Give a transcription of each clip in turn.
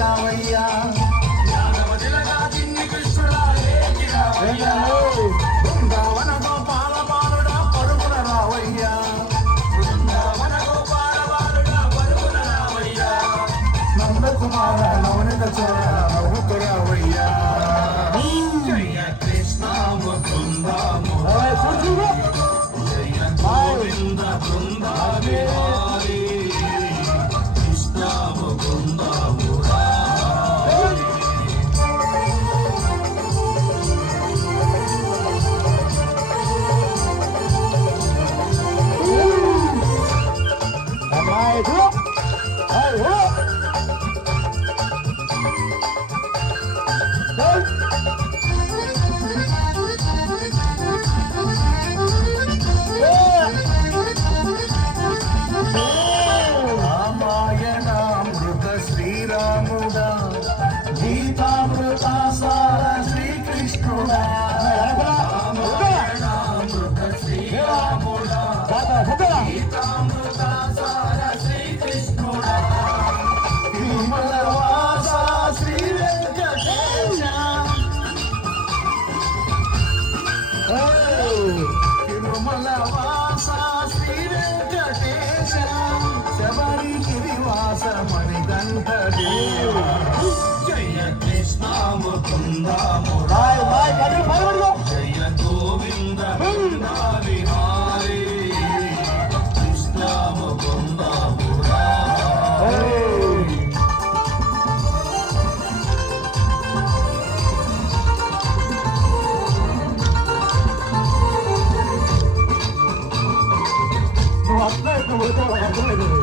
రావయ్యా う。ことを覚えてい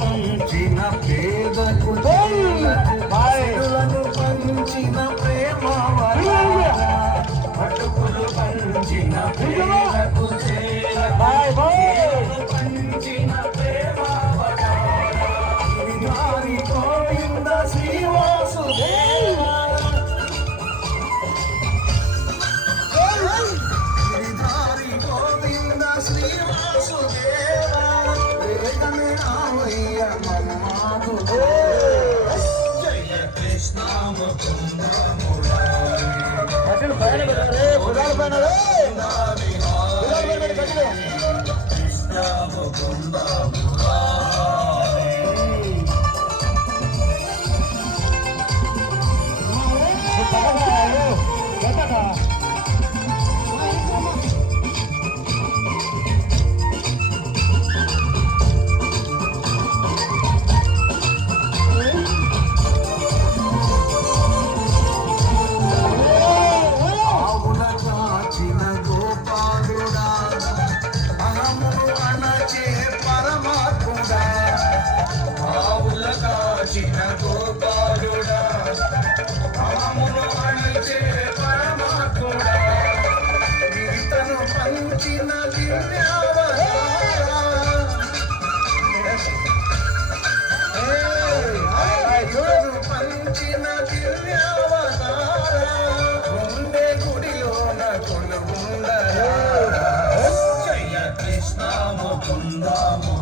పంచిన పేదకు పంచిన ప్రేమ పంచిన ప్రేమ Bomba. नाचे परमात्मा। भाव लगा जिन పొందాము